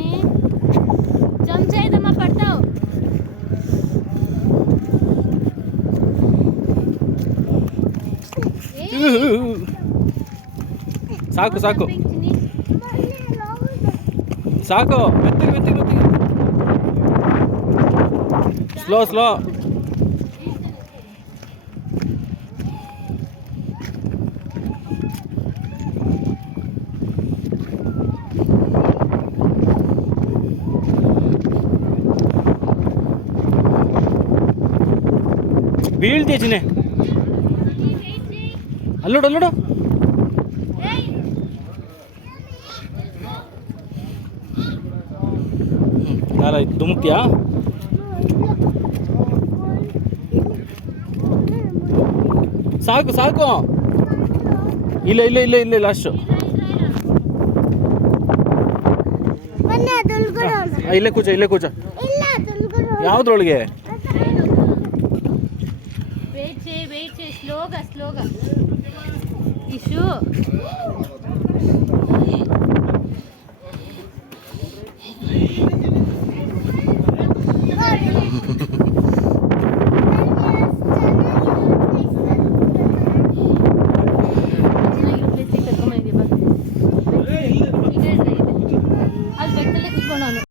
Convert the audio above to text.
చిన్ని జంప్ చేయదమ్మా పడతావు. ಸಾಕು ಸಾಕು ಸಾಕು, ಮೆತ್ತಿಗೆ ಮೆತ್ತಿಗೆ ಮೆತ್ತಿಗೆ, ಸ್ಲೋ ಸ್ಲೋ. ಬೀಳ್ತೀಯ ಚಿನ್ನೆ, ಅಲ್ಲೋಡು ಅಲ್ಲೋಡು. ಯಾರ ಧುಮುಕ್ತಿಯಾ? ಸಾಕು ಸಾಕು, ಇಲ್ಲ ಇಲ್ಲ ಇಲ್ಲ ಇಲ್ಲ ಲಾಸ್ಟು. ಇಲ್ಲೇ ಕೂಚ ಇಲ್ಲೇ ಕೂಚ. ಯಾವುದ್ರೊಳಗೆ? వెయిట్ చేయి స్లోగా ఇషు